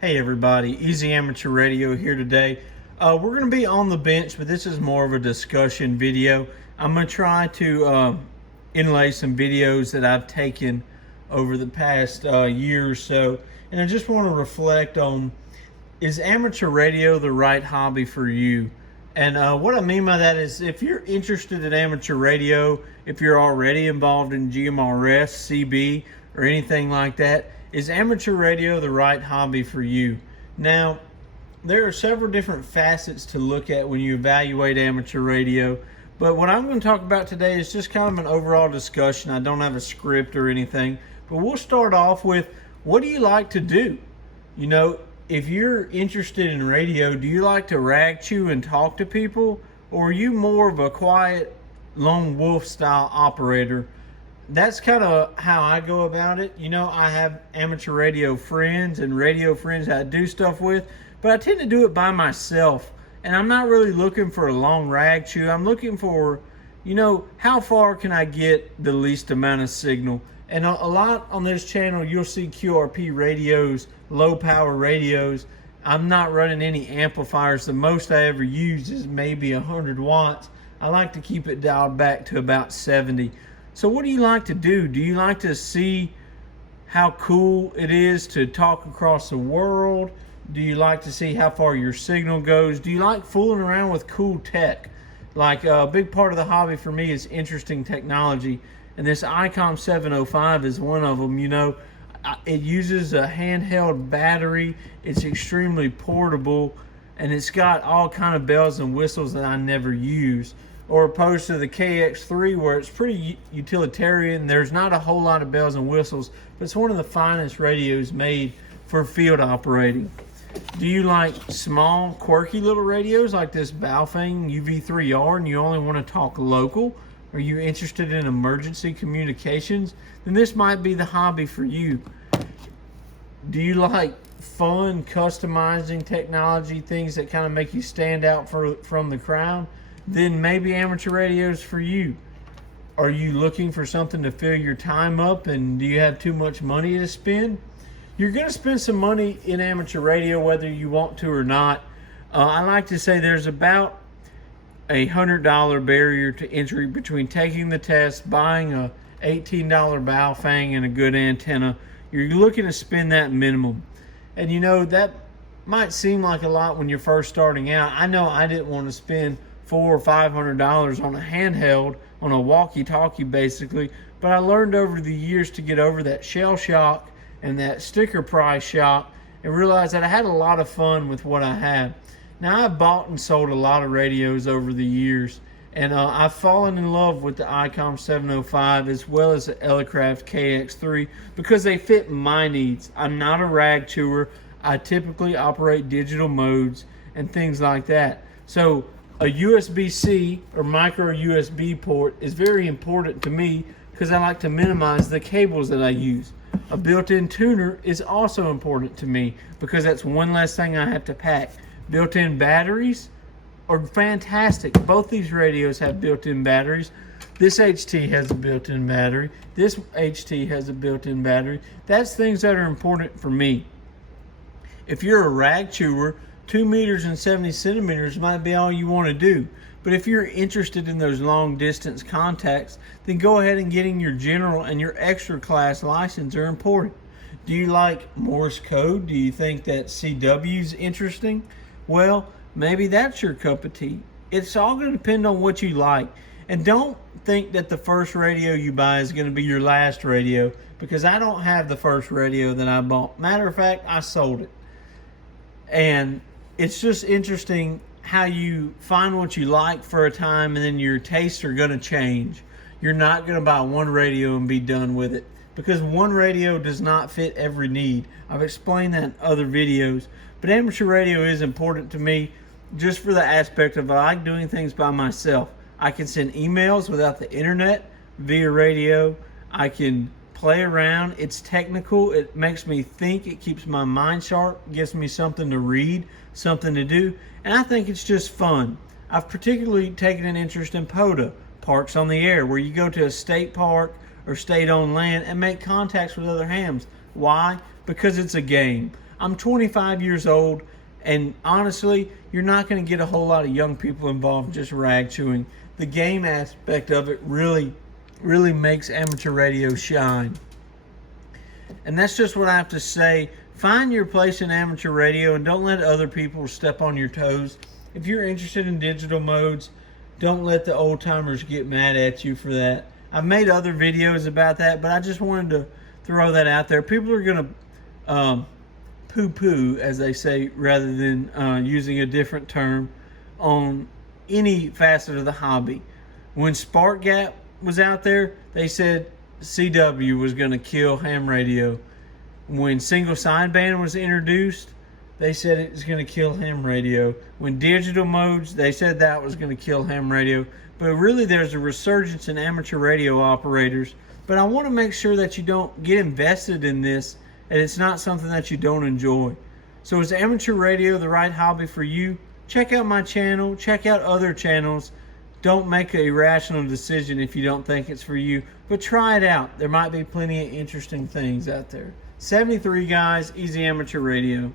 Hey everybody, Easy Amateur Radio here today. We're going to be on the bench, but this is more of a discussion video. I'm going to try to inlay some videos that I've taken over the past year or so, and I just want to reflect on, is amateur radio the right hobby for you? And what I mean by that is, if you're interested in amateur radio, if you're already involved in GMRS, CB, or anything like that, is amateur radio the right hobby for you? Now, there are several different facets to look at when you evaluate amateur radio, but what I'm going to talk about today is just kind of an overall discussion. I don't have a script or anything, but we'll start off with, what do you like to do? You know, if you're interested in radio, do you like to rag chew and talk to people, or are you more of a quiet lone wolf style operator? That's kind of how I go about it. You know, I have amateur radio friends and radio friends that I do stuff with, but I tend to do it by myself. And I'm not really looking for a long rag chew. I'm looking for, you know, how far can I get the least amount of signal? And a lot on this channel, you'll see QRP radios, low power radios. I'm not running any amplifiers. The most I ever use is maybe 100 watts. I like to keep it dialed back to about 70. So what do you like to do? Do you like to see how cool it is to talk across the world? Do you like to see how far your signal goes? Do you like fooling around with cool tech? Like a big part of the hobby for me is interesting technology. And this ICOM 705 is one of them. You know, it uses a handheld battery. It's extremely portable. And it's got all kind of bells and whistles that I never use. Or opposed to the KX3, where it's pretty utilitarian. There's not a whole lot of bells and whistles, but it's one of the finest radios made for field operating. Do you like small, quirky little radios like this Baofeng UV3R and you only want to talk local? Are you interested in emergency communications? Then this might be the hobby for you. Do you like fun, customizing technology, things that kind of make you stand out from the crowd? Then maybe amateur radio is for you. Are you looking for something to fill your time up, and do you have too much money to spend? You're going to spend some money in amateur radio whether you want to or not. I like to say there's about a $100 barrier to entry between taking the test, buying a $18 Baofeng and a good antenna. You're looking to spend that minimum. And you know, that might seem like a lot when you're first starting out. I know I didn't want to spend $400 or $500 on a handheld, on a walkie-talkie basically, but I learned over the years to get over that shell shock and that sticker price shock and realized that I had a lot of fun with what I had. Now, I've bought and sold a lot of radios over the years, and I've fallen in love with the ICOM 705 as well as the Elecraft KX3 because they fit my needs. I'm not a rag chewer. I typically operate digital modes and things like that. So a USB-C or micro USB port is very important to me because I like to minimize the cables that I use. A built-in tuner is also important to me because that's one less thing I have to pack. Built-in batteries are fantastic. Both these radios have built-in batteries. This HT has a built-in battery. This HT has a built-in battery. That's things that are important for me. If you're a rag chewer, 2 meters and 70 centimeters might be all you want to do. But if you're interested in those long distance contacts, then go ahead and getting your general and your extra class license are important. Do you like Morse code? Do you think that CW is interesting? Well, maybe that's your cup of tea. It's all going to depend on what you like. And don't think that the first radio you buy is going to be your last radio, because I don't have the first radio that I bought. Matter of fact, I sold it. And it's just interesting how you find what you like for a time and then your tastes are going to change. You're not going to buy one radio and be done with it because one radio does not fit every need. I've explained that in other videos, but amateur radio is important to me just for the aspect of I like doing things by myself. I can send emails without the internet via radio. I can play around. It's technical. It makes me think. It keeps my mind sharp. Gives me something to read, something to do. And I think it's just fun. I've particularly taken an interest in POTA, Parks on the Air, where you go to a state park or state-owned land and make contacts with other hams. Why? Because it's a game. I'm 25 years old, and honestly, you're not going to get a whole lot of young people involved in just rag chewing. The game aspect of it really makes amateur radio shine. And that's just what I have to say. Find your place in amateur radio and don't let other people step on your toes. If you're interested in digital modes, don't let the old timers get mad at you for that. I've made other videos about that, but I just wanted to throw that out there. People are going to poo-poo, as they say, rather than using a different term on any facet of the hobby. When Spark Gap was out there, they said CW was going to kill ham radio. When single sideband was introduced, they said it was going to kill ham radio. When digital modes, they said that was going to kill ham radio. But really, there's a resurgence in amateur radio operators. But I want to make sure that you don't get invested in this and it's not something that you don't enjoy. So is amateur radio the right hobby for you? Check out my channel. Check out other channels. Don't make an irrational decision if you don't think it's for you. But try it out. There might be plenty of interesting things out there. 73 guys, Easy Amateur Radio.